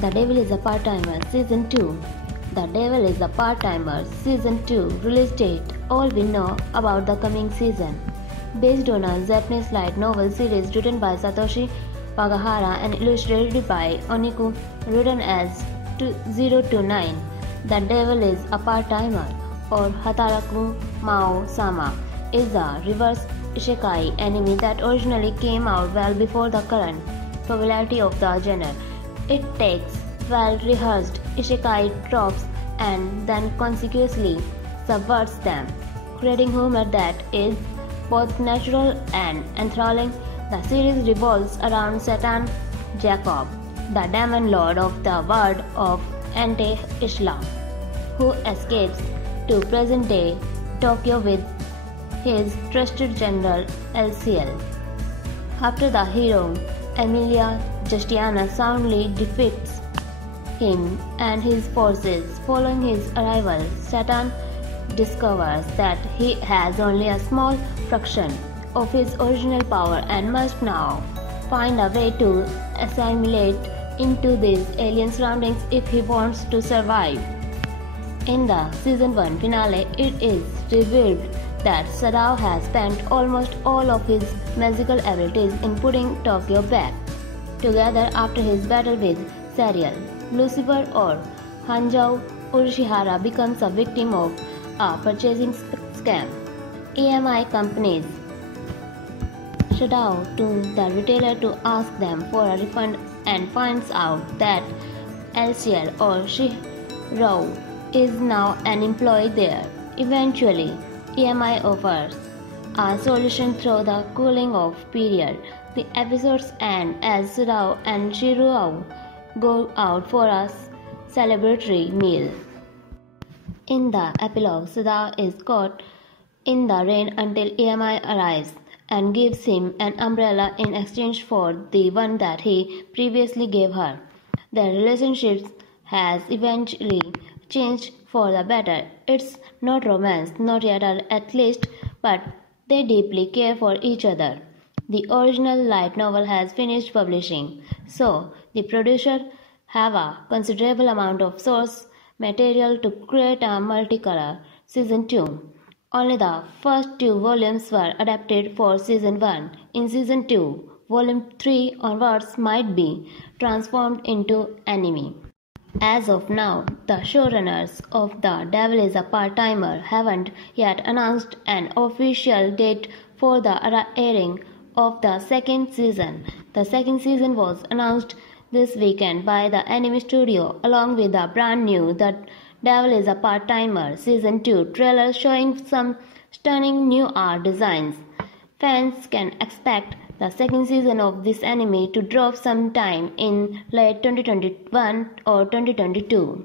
The Devil is a Part-Timer Season 2. The Devil is a Part-Timer Season 2 release date. All we know about the coming season. Based on a Japanese light novel series written by Satoshi Pagahara and illustrated by Oniku, written as 029. The Devil is a Part-Timer, or Hataraku Mao-sama, is a reverse isekai anime that originally came out well before the current popularity of the genre. It takes well-rehearsed isekai tropes and then consequently subverts them, creating humor that is both natural and enthralling. The series revolves around Satan Jacob, the demon lord of the world of Ante-Islam, who escapes to present-day Tokyo with his trusted general LCL. After the hero Emilia Justiana soundly defeats him and his forces, following his arrival, Satan discovers that he has only a small fraction of his original power and must now find a way to assimilate into these alien surroundings if he wants to survive. In the Season 1 finale, it is revealed that Sadao has spent almost all of his magical abilities in putting Tokyo back together after his battle with Serial. Lucifer, or Hanzou Urashihara, becomes a victim of a purchasing scam. EMI companies Sadao to the retailer to ask them for a refund and finds out that LCL, or Shihiro, is now an employee there. Eventually, EMI offers a solution through the cooling off period. The episodes end as Sadao and Shihiro go out for a celebratory meal. In the epilogue, Sadao is caught in the rain until EMI arrives and gives him an umbrella in exchange for the one that he previously gave her. Their relationship has eventually changed for the better. It's not romance, not yet at least, but they deeply care for each other. The original light novel has finished publishing, so the producer have a considerable amount of source material to create a multicolor Season 2. Only the first 2 volumes were adapted for Season 1. In Season 2, Volume 3 onwards might be transformed into anime. As of now, the showrunners of The Devil is a Part-Timer haven't yet announced an official date for the airing of the second season. The second season was announced this weekend by the anime studio along with the brand new The Devil is a Part-Timer Season 2 trailer showing some stunning new art designs. Fans can expect the second season of this anime to drop sometime in late 2021 or 2022.